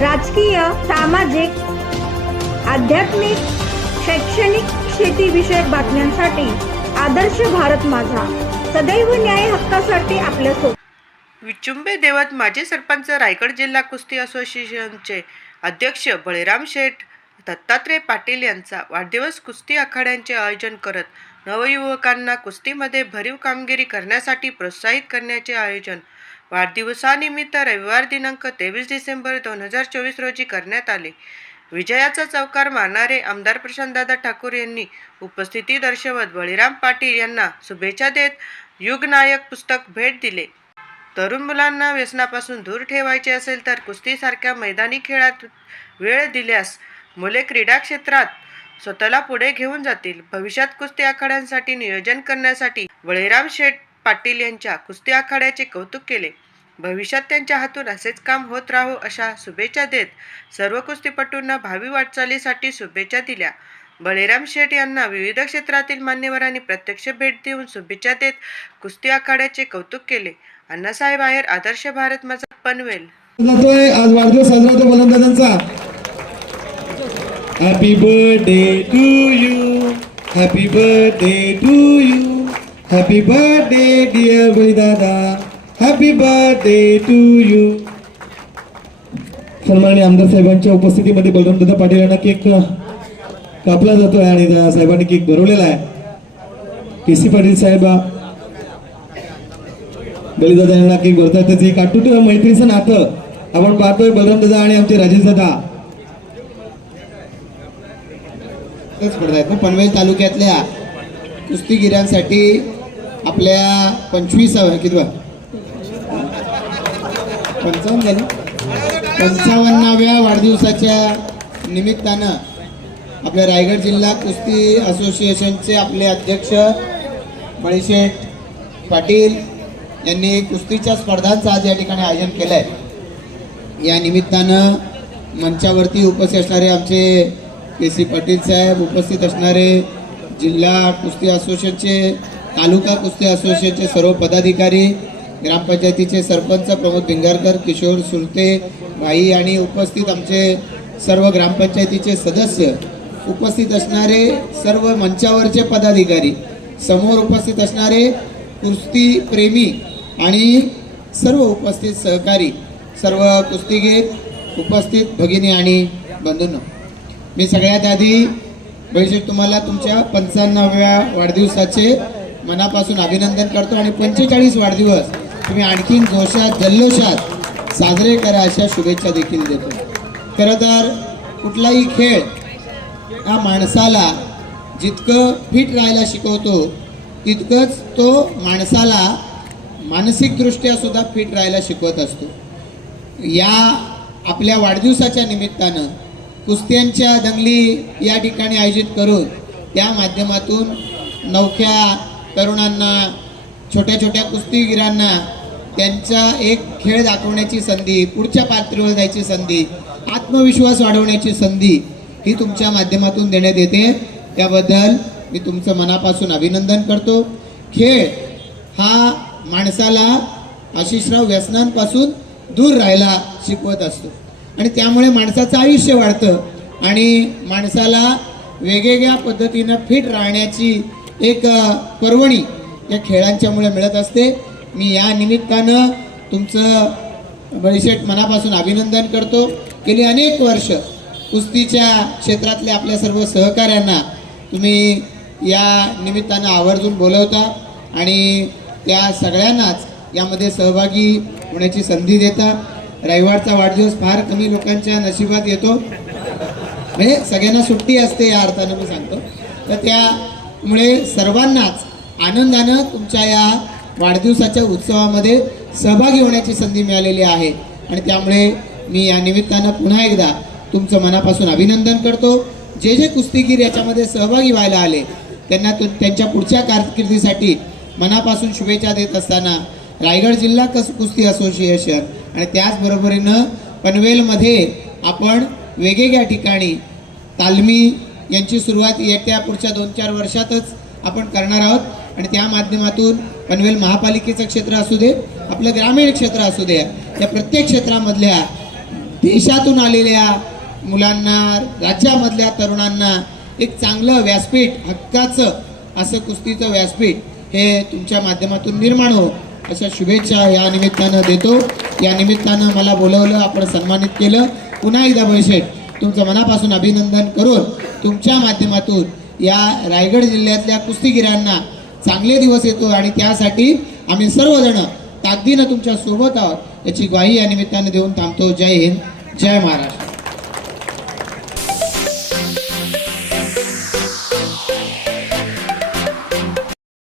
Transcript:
राजकीय सामाजिक आध्यात्मिक शैक्षणिक शेतीविषयक बातम्यांसाठी आदर्श भारत माझा. सदैव न्याय हक्कासाठी आपल्यासोबत विचुंबे देवत माजी सरपंच रायगड जिल्हा कुस्ती असोसिएशनचे अध्यक्ष बळीराम शेठ दत्तात्रय पाटील यांचा वाढदिवस कुस्ती आखाड्यांचे आयोजन करत नवयुवकांना कुस्तीमध्ये भरीव कामगिरी करण्यासाठी प्रोत्साहित करण्याचे आयोजन वाढदिवसानिमित्त रविवार दिनांक तेवीस डिसेंबर दोन हजार चोवीस रोजी करण्यात आले. विजयाचा चौकार मारणारे आमदार प्रशांतदादा ठाकूर यांनी उपस्थिती दर्शवत बळीराम पाटील यांना शुभेच्छा देत युगनायक पुस्तक भेट दिले. तरुण मुलांना व्यसनापासून दूर ठेवायचे असेल तर कुस्तीसारख्या मैदानी खेळात वेळ दिल्यास मुले क्रीडा क्षेत्रात स्वतःला पुढे घेऊन जातील. भविष्यात कुस्ती आखाड्यांसाठी नियोजन करण्यासाठी बळीराम शेठ पाटील यांच्या कुस्ती आखाड्याचे कौतुक केले. भविष्यात त्यांच्या हातून असेच काम होत राहो अशा शुभेच्छा देत सर्व कुस्तीपटूंना भावी वाटचालीसाठी शुभेच्छा दिल्या. बळीराम शेठ यांना विविध क्षेत्रातील मान्यवरांनी प्रत्यक्ष भेट देऊन शुभेच्छा देत कुस्ती आखाड्याचे कौतुक केले. अण्णासाहेब आहेर आदर्श भारत माझा पनवेल. जातोय आज वाढदिवस साजरा होतो फलंदाजांचा happy birthday to you happy birthday to you happy birthday dear बळीदादा happy birthday to you सन्माननीय आमदार साहेबांच्या उपस्थितीमध्ये बलरामदादा पाटील यांना केक कापला जातोय आणि साहेबांनी केक भरवलेला आहे. के सी पाटील साहेब बलिदादा यांना केक भरतात त्याचं एक अटूट मैत्रीचं नातं. आपण पाहतोय बलराम दादा आणि आमचे राजेश दादा. स्पर्धा आहेत ना पनवेल तालुक्यातल्या कुस्तीगिरांसाठी आपल्या पंचवीसाव्या किती पंचावन्न झालं. पंचावन्नाव्या वाढदिवसाच्या निमित्तानं आपल्या रायगड जिल्हा कुस्ती असोसिएशनचे आपले अध्यक्ष बळीशेठ पाटील यांनी कुस्तीच्या स्पर्धांचं आज या ठिकाणी आयोजन केलं आहे या निमित्तानं मंचावरती उपस्थित असणारे आमचे के सी पाटील साहेब उपस्थित असणारे जिल्हा कुस्ती असोसिएशनचे तालुका कुस्ती असोसिएशनचे सर्व पदाधिकारी ग्रामपंचायतीचे सरपंच प्रमोद भिंगारकर किशोर सुरते भाई आणि उपस्थित आमचे सर्व ग्रामपंचायतीचे सदस्य उपस्थित असणारे सर्व मंचावरचे पदाधिकारी समोर उपस्थित असणारे कुस्ती प्रेमी आणि सर्व उपस्थित सहकारी सर्व कुस्तीगीर उपस्थित भगिनी आणि बंधूंनो. मी सगळ्यात आधी बैशेठ तुम्हाला तुमच्या पंचाण्णव्या वाढदिवसाचे मनापासून अभिनंदन करतो आणि पंचेचाळीस वाढदिवस तुम्ही आणखीन जोशात जल्लोषात साजरे करा अशा शुभेच्छा देखील देतो. खरं तर कुठलाही खेळ हा माणसाला जितकं फिट राहायला शिकवतो तितकंच तो माणसाला मानसिकदृष्ट्या सुद्धा फिट राहायला शिकवत असतो. या आपल्या वाढदिवसाच्या निमित्तानं कुस्त्यांच्या दंगली या ठिकाणी आयोजित करून त्या माध्यमातून नौख्या तरुणांना छोट्या छोट्या कुस्तीगिरांना त्यांचा एक खेळ दाखवण्याची संधी पुढच्या पातळीवर जायची संधी आत्मविश्वास वाढवण्याची संधी ही तुमच्या माध्यमातून देण्यात येते. त्याबद्दल मी तुमचं मनापासून अभिनंदन करतो. खेळ हा माणसाला आशिषराव व्यसनांपासून दूर राहायला शिकवत असतो. आणि त्यामुळे माणसाचं आयुष्य वाढतं आणि माणसाला वेगवेगळ्या पद्धतीनं फिट राहण्याची एक पर्वणी या खेळांच्यामुळे मिळत असते. मी या निमित्तानं तुमचं बळीशेठ मनापासून अभिनंदन करतो. गेली अनेक वर्ष कुस्तीच्या क्षेत्रातल्या आपल्या सर्व सहकाऱ्यांना तुम्ही या निमित्तानं आवर्जून बोलवता आणि त्या सगळ्यांनाच यामध्ये सहभागी होण्याची संधी देता. रविवारचा वाढदिवस फार कमी लोकांच्या नशिबात येतो. म्हणजे सगळ्यांना सुट्टी असते या अर्थानं मी सांगतो. तर त्या त्यामुळे सर्वांनाच आनंदानं तुमच्या या वाढदिवसाच्या उत्सवामध्ये सहभागी होण्याची संधी मिळालेली आहे. आणि त्यामुळे मी या निमित्तानं पुन्हा एकदा तुमचं मनापासून अभिनंदन करतो. जे जे कुस्तीगीर याच्यामध्ये सहभागी व्हायला आले त्यांना तु त्यांच्या पुढच्या कारकिर्दीसाठी मनापासून शुभेच्छा देत असताना रायगड जिल्हा कस कुस्ती असोसिएशन आणि त्याचबरोबरीनं पनवेलमध्ये आपण वेगवेगळ्या ठिकाणी तालमी यांची सुरुवात येत्या पुढच्या दोन चार वर्षातच आपण करणार आहोत. आणि त्या माध्यमातून पनवेल महापालिकेचं क्षेत्र असू दे आपलं ग्रामीण क्षेत्र असू दे या प्रत्येक क्षेत्रामधल्या देशातून आलेल्या मुलांना राज्यामधल्या तरुणांना एक चांगलं व्यासपीठ हक्काचं असं कुस्तीचं व्यासपीठ हे तुमच्या माध्यमातून निर्माण हो. अशा शुभेच्छा या निमित्तानं देतो. या निमित्तानं मला बोलवलं आपण सन्मानित केलं. पुन्हा एकदा भविष्य तुमचं मनापासून अभिनंदन करून तुमच्या माध्यमातून या रायगड जिल्ह्यातल्या कुस्तीगिरांना चांगले दिवस येतो आणि त्यासाठी आम्ही सर्वजण ताकदीनं तुमच्यासोबत आहोत. याची ग्वाही या निमित्तानं देऊन थांबतो. जय हिंद. जय महाराष्ट्र.